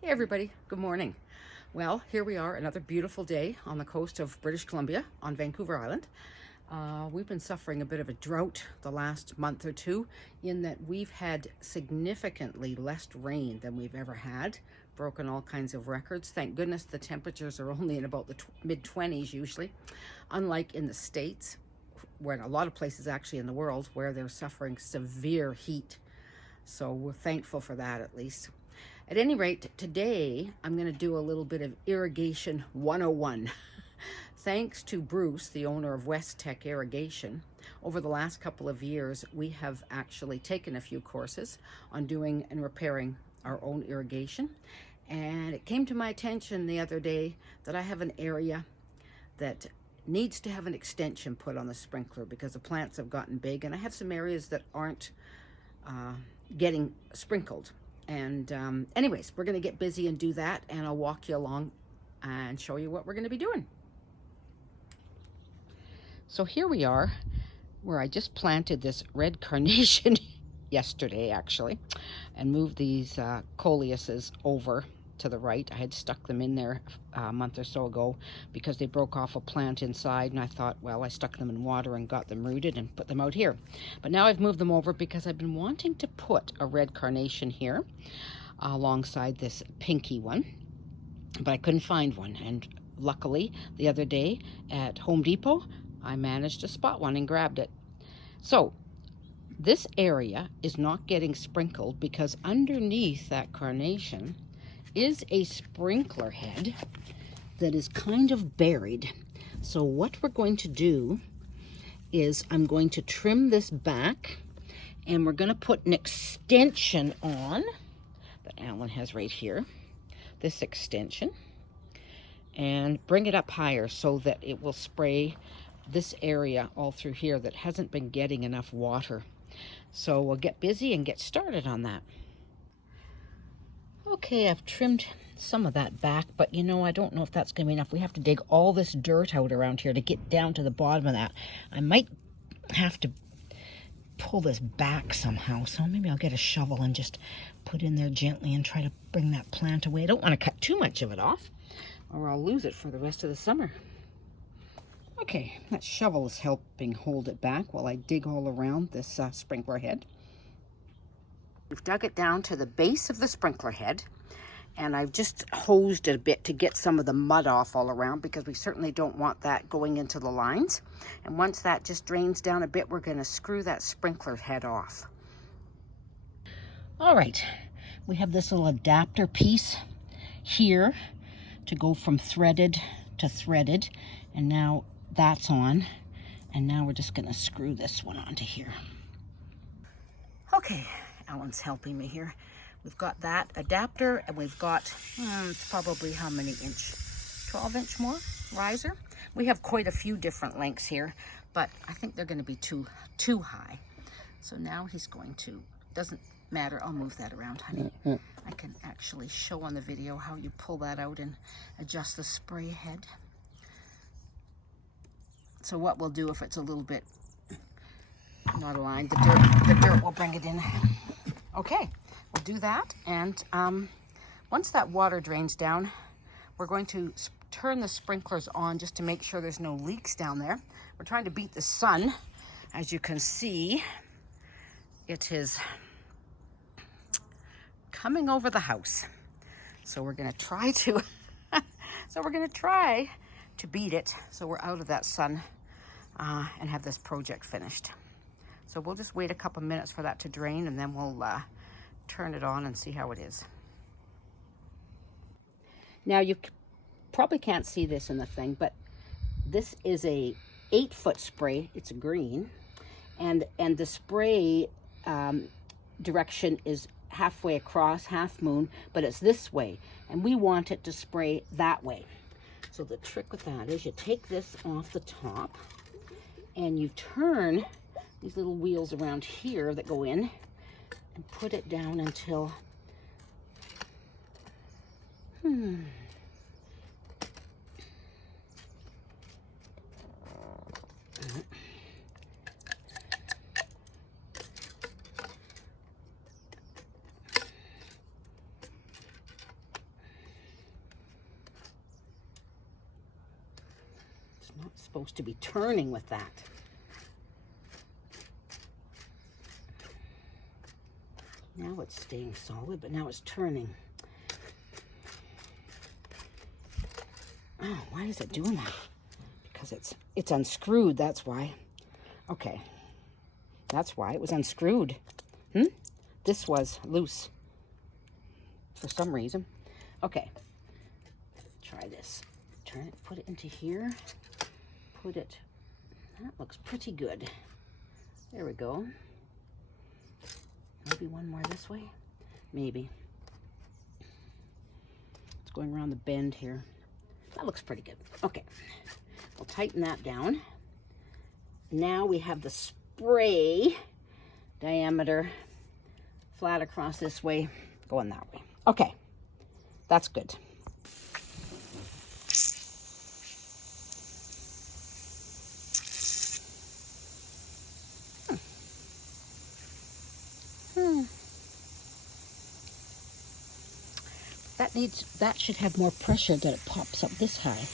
Hey everybody, good morning. Well, here we are, another beautiful day on the coast of British Columbia on Vancouver Island. We've been suffering a bit of a drought the last month or two in that we've had significantly less rain than we've ever had, broken all kinds of records. Thank goodness the temperatures are only in about the mid-20s usually, unlike in the States, where in a lot of places actually in the world where they're suffering severe heat. So we're thankful for that at least. At any rate, today I'm going to do a little bit of irrigation 101. Thanks to Bruce, the owner of West Tech Irrigation, over the last couple of years, we have actually taken a few courses on doing and repairing our own irrigation. And it came to my attention the other day that I have an area that needs to have an extension put on the sprinkler because the plants have gotten big, and I have some areas that aren't getting sprinkled. And anyways, we're going to get busy and do that, and I'll walk you along and show you what we're going to be doing. So here we are where I just planted this red carnation yesterday actually, and moved these coleuses over to the right. I had stuck them in there a month or so ago because they broke off a plant inside, and I thought, well, I stuck them in water and got them rooted and put them out here. But now I've moved them over because I've been wanting to put a red carnation here alongside this pinky one, but I couldn't find one. And luckily the other day at Home Depot I managed to spot one and grabbed it. So this area is not getting sprinkled because underneath that carnation is a sprinkler head that is kind of buried. So what we're going to do is I'm going to trim this back, and we're going to put an extension on that Alan has right here, this extension, and bring it up higher so that it will spray this area all through here that hasn't been getting enough water. So we'll get busy and get started on that. Okay, I've trimmed some of that back, but you know, I don't know if that's going to be enough. We have to dig all this dirt out around here to get down to the bottom of that. I might have to pull this back somehow, so maybe I'll get a shovel and just put in there gently and try to bring that plant away. I don't want to cut too much of it off, or I'll lose it for the rest of the summer. Okay, that shovel is helping hold it back while I dig all around this sprinkler head. We've dug it down to the base of the sprinkler head, and I've just hosed it a bit to get some of the mud off all around because we certainly don't want that going into the lines. And once that just drains down a bit, we're going to screw that sprinkler head off. All right, we have this little adapter piece here to go from threaded to threaded, and now that's on, and now we're just going to screw this one onto here. Okay, Alan's helping me here. We've got that adapter, and we've got, it's probably how many inch? 12-inch more riser. We have quite a few different lengths here, but I think they're going to be too high. So now he's going to, doesn't matter, I'll move that around, honey. I can actually show on the video how you pull that out and adjust the spray head. So what we'll do if it's a little bit not aligned, the dirt will bring it in. Okay, we'll do that, and once that water drains down, we're going to turn the sprinklers on just to make sure there's no leaks down there. We're trying to beat the sun. As you can see, it is coming over the house. So we're going to try to beat it so we're out of that sun and have this project finished. So we'll just wait a couple minutes for that to drain, and then we'll turn it on and see how it is. Now you probably can't see this in the thing, but this is a 8-foot spray. It's a green, and the spray direction is halfway across, half moon, but it's this way, and we want it to spray that way. So the trick with that is you take this off the top and you turn these little wheels around here that go in and put it down until Not supposed to be turning with that. Now it's staying solid, but now it's turning. Oh, why is it doing that? Because it's unscrewed, that's why. Okay. That's why it was unscrewed. This was loose for some reason. Okay. Try this. Turn it, put it into here. Put it, that looks pretty good. There we go. Maybe one more this way. Maybe. It's going around the bend here. That looks pretty good. Okay. We'll tighten that down. Now we have the spray diameter flat across this way, going that way. Okay. That's good. That should have more pressure that it pops up this high,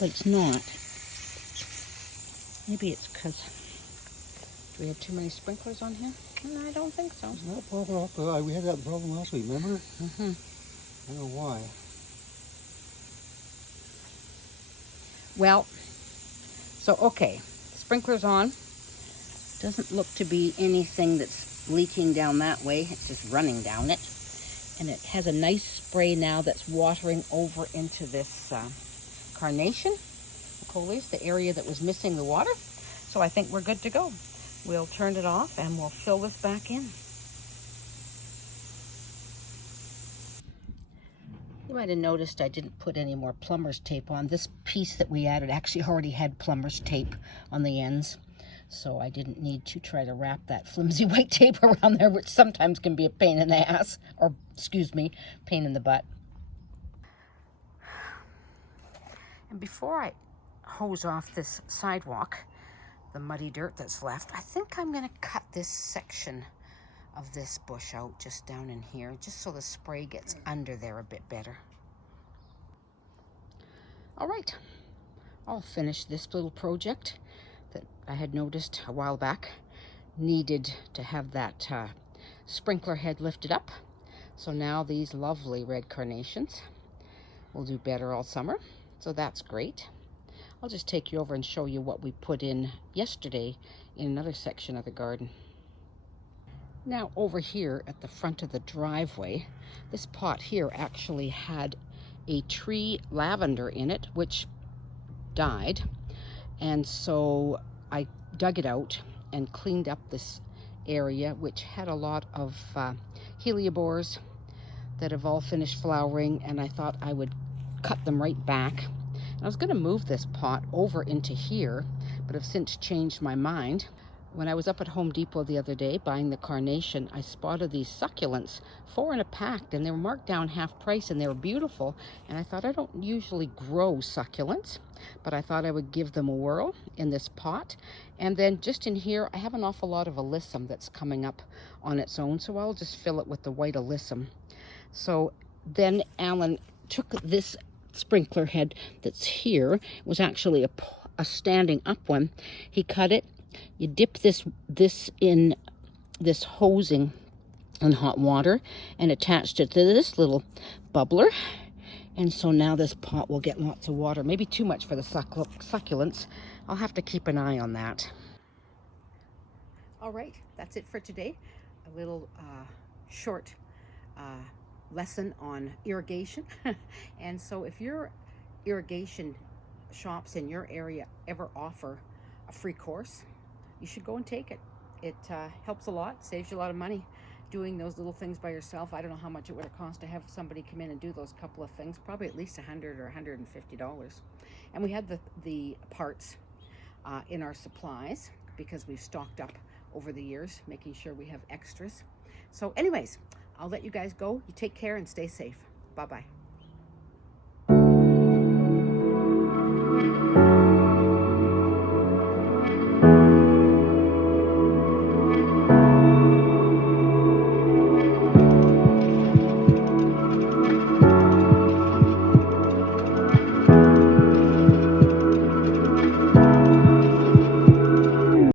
but it's not. Maybe it's because, do we have too many sprinklers on here? No, I don't think so. It's not popping up. We had that problem last week, remember? I don't know why. Well, so okay, sprinklers on. Doesn't look to be anything that's leaking down that way. It's just running down it. And it has a nice spray now that's watering over into this carnation, the coleus, the area that was missing the water. So I think we're good to go. We'll turn it off and we'll fill this back in. You might have noticed I didn't put any more plumber's tape on. This piece that we added actually already had plumber's tape on the ends. So I didn't need to try to wrap that flimsy white tape around there, which sometimes can be a pain in the ass, or excuse me, pain in the butt. And before I hose off this sidewalk, the muddy dirt that's left, I think I'm going to cut this section of this bush out just down in here, just so the spray gets under there a bit better. All right, I'll finish this little project that I had noticed a while back needed to have that sprinkler head lifted up. So now these lovely red carnations will do better all summer. So that's great. I'll just take you over and show you what we put in yesterday in another section of the garden. Now over here at the front of the driveway, this pot here actually had a tree lavender in it, which died. And so I dug it out and cleaned up this area, which had a lot of heliobores that have all finished flowering, and I thought I would cut them right back. And I was going to move this pot over into here, but have since changed my mind. When I was up at Home Depot the other day buying the carnation, I spotted these succulents, 4 in a pack, and they were marked down half price, and they were beautiful. And I thought, I don't usually grow succulents, but I thought I would give them a whirl in this pot. And then just in here, I have an awful lot of alyssum that's coming up on its own, so I'll just fill it with the white alyssum. So then Alan took this sprinkler head that's here. It was actually a standing up one. He cut it. You dip this in this hosing in hot water and attached it to this little bubbler. And so now this pot will get lots of water. Maybe too much for the succulents. I'll have to keep an eye on that. All right, that's it for today. A little short lesson on irrigation. And so if your irrigation shops in your area ever offer a free course, you should go and take it. It helps a lot, saves you a lot of money doing those little things by yourself. I don't know how much it would have cost to have somebody come in and do those couple of things, probably at least $100 or $150. And we had the parts in our supplies because we've stocked up over the years, making sure we have extras. So anyways, I'll let you guys go. You take care and stay safe. Bye-bye.